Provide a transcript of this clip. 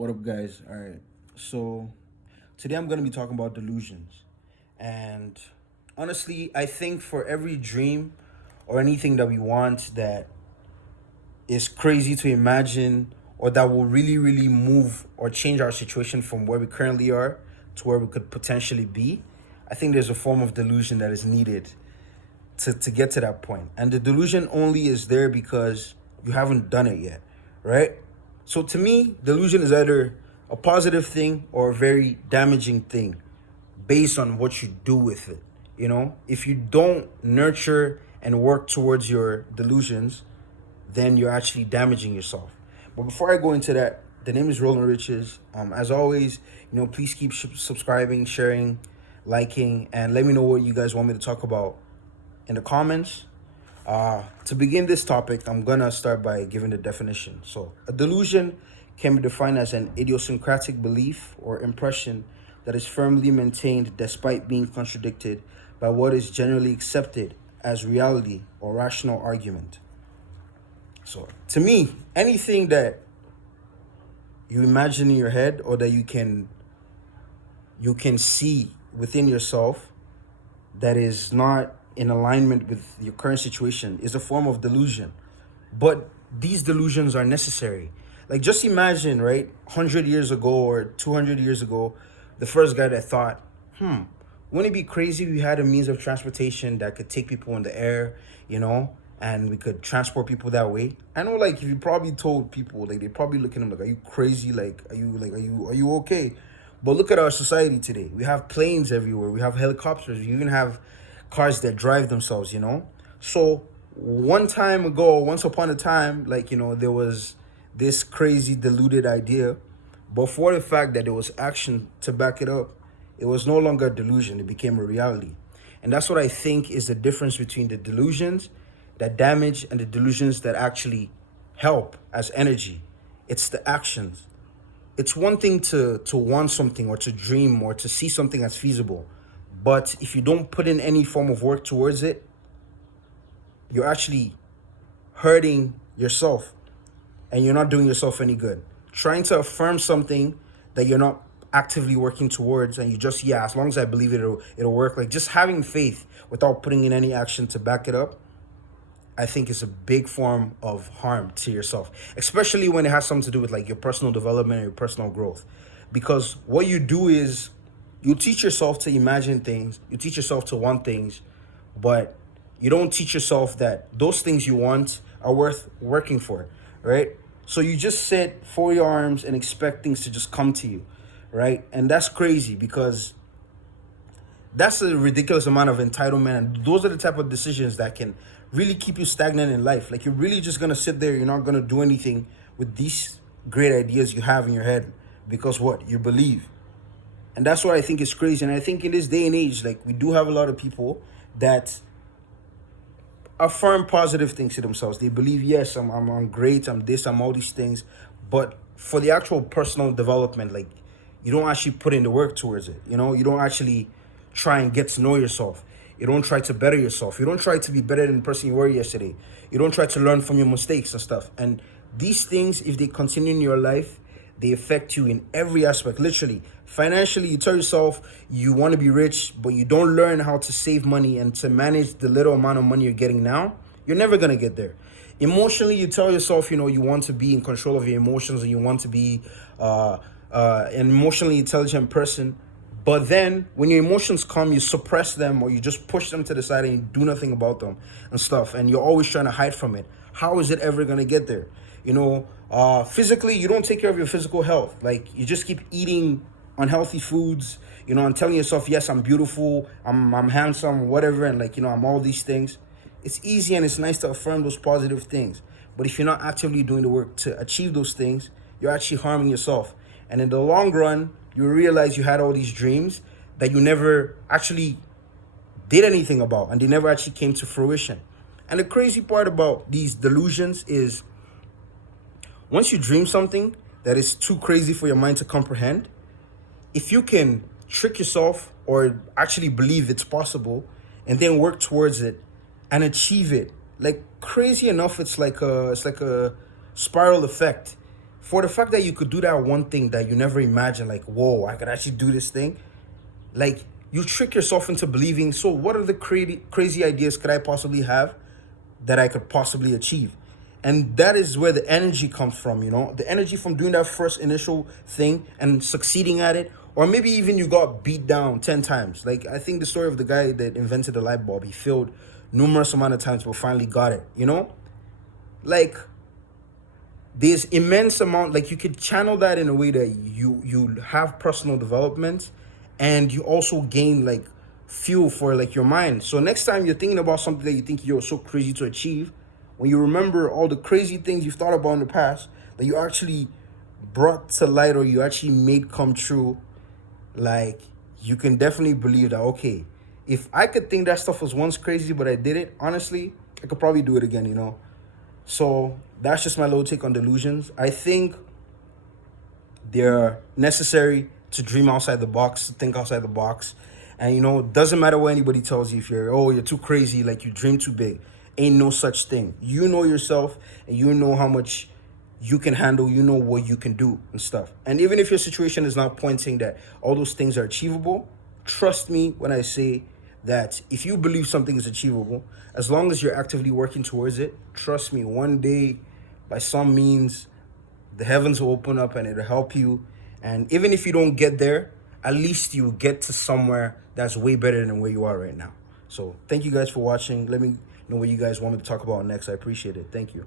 What up, guys? All right. So, today I'm going to be talking about delusions. And honestly, I think for every dream or anything that we want that is crazy to imagine or that will really, really move or change our situation from where we currently are to where we could potentially be, I think there's a form of delusion that is needed to get to that point. And the delusion only is there because you haven't done it yet, right? So to me, delusion is either a positive thing or a very damaging thing based on what you do with it. If you don't nurture and work towards your delusions, then you're actually damaging yourself. But before I go into that, the name is Roland Riches. As always, please keep subscribing, sharing, liking, and let me know what you guys want me to talk about in the comments. To begin this topic, I'm gonna start by giving the definition. So, a delusion can be defined as an idiosyncratic belief or impression that is firmly maintained despite being contradicted by what is generally accepted as reality or rational argument. So, to me, anything that you imagine in your head or that you can see within yourself that is not in alignment with your current situation is a form of delusion. But these delusions are necessary. Like, just imagine, right, 100 years ago or 200 years ago, the first guy that thought, wouldn't it be crazy if we had a means of transportation that could take people in the air, and we could transport people that way? I know, like, if you probably told people, like, they probably look at him like, are you crazy? Like, are you okay? But look at our society today. We have planes everywhere. We have helicopters. We even have cars that drive themselves. So once upon a time, like, there was this crazy deluded idea, but for the fact that there was action to back it up, it was no longer a delusion. It became a reality. And that's what I think is the difference between the delusions that damage and the delusions that actually help as energy. It's the actions. It's one thing to want something or to dream or to see something as feasible, but if you don't put in any form of work towards it, you're actually hurting yourself and you're not doing yourself any good. Trying to affirm something that you're not actively working towards, and you just, yeah, as long as I believe it, it'll work. Like, just having faith without putting in any action to back it up, I think is a big form of harm to yourself, especially when it has something to do with like your personal development and your personal growth. Because what you do is you teach yourself to imagine things, you teach yourself to want things, but you don't teach yourself that those things you want are worth working for, right? So you just sit for your arms and expect things to just come to you, right? And that's crazy because that's a ridiculous amount of entitlement, and those are the type of decisions that can really keep you stagnant in life. Like, you're really just gonna sit there, you're not gonna do anything with these great ideas you have in your head because what you believe. And that's what I think is crazy. And I think in this day and age, like, we do have a lot of people that affirm positive things to themselves. They believe, yes, I'm great, I'm this, I'm all these things, but for the actual personal development, like, you don't actually put in the work towards it. You don't actually try and get to know yourself. You don't try to better yourself. You don't try to be better than the person you were yesterday. You don't try to learn from your mistakes and stuff. And these things, if they continue in your life, they affect you in every aspect. Literally, financially, you tell yourself you want to be rich, but you don't learn how to save money and to manage the little amount of money you're getting now, you're never going to get there. Emotionally, you tell yourself, you want to be in control of your emotions and you want to be an emotionally intelligent person. But then when your emotions come, you suppress them or you just push them to the side and you do nothing about them and stuff. And you're always trying to hide from it. How is it ever going to get there? Physically, you don't take care of your physical health. Like, you just keep eating unhealthy foods, and telling yourself, yes, I'm beautiful, I'm handsome, whatever. And like, I'm all these things. It's easy and it's nice to affirm those positive things. But if you're not actively doing the work to achieve those things, you're actually harming yourself. And in the long run, you realize you had all these dreams that you never actually did anything about, and they never actually came to fruition. And the crazy part about these delusions is once you dream something that is too crazy for your mind to comprehend, if you can trick yourself or actually believe it's possible and then work towards it and achieve it, like, crazy enough, it's like a spiral effect. For the fact that you could do that one thing that you never imagined, like, whoa, I could actually do this thing. Like, you trick yourself into believing, so what are the crazy ideas could I possibly have that I could possibly achieve? And that is where the energy comes from, you know? The energy from doing that first initial thing and succeeding at it. Or maybe even you got beat down 10 times. Like, I think the story of the guy that invented the light bulb, he failed numerous amount of times but finally got it, you know? Like, there's immense amount, like, you could channel that in a way that you have personal development, and you also gain like fuel for like your mind. So next time you're thinking about something that you think you're so crazy to achieve, when you remember all the crazy things you've thought about in the past that you actually brought to light or you actually made come true, like, you can definitely believe that, okay, if I could think that stuff was once crazy but I did it, honestly, I could probably do it again, you know? So that's just my little take on delusions. I think they're necessary to dream outside the box, to think outside the box. And, you know, doesn't matter what anybody tells you. If you're too crazy, like you dream too big. Ain't no such thing. You know yourself, and you know how much you can handle, you know what you can do and stuff. And even if your situation is not pointing that all those things are achievable, trust me when I say that if you believe something is achievable, as long as you're actively working towards it, trust me, one day, by some means, the heavens will open up and it'll help you. And even if you don't get there, at least you get to somewhere that's way better than where you are right now. So thank you guys for watching. Let me know what you guys want me to talk about next. I appreciate it. Thank you.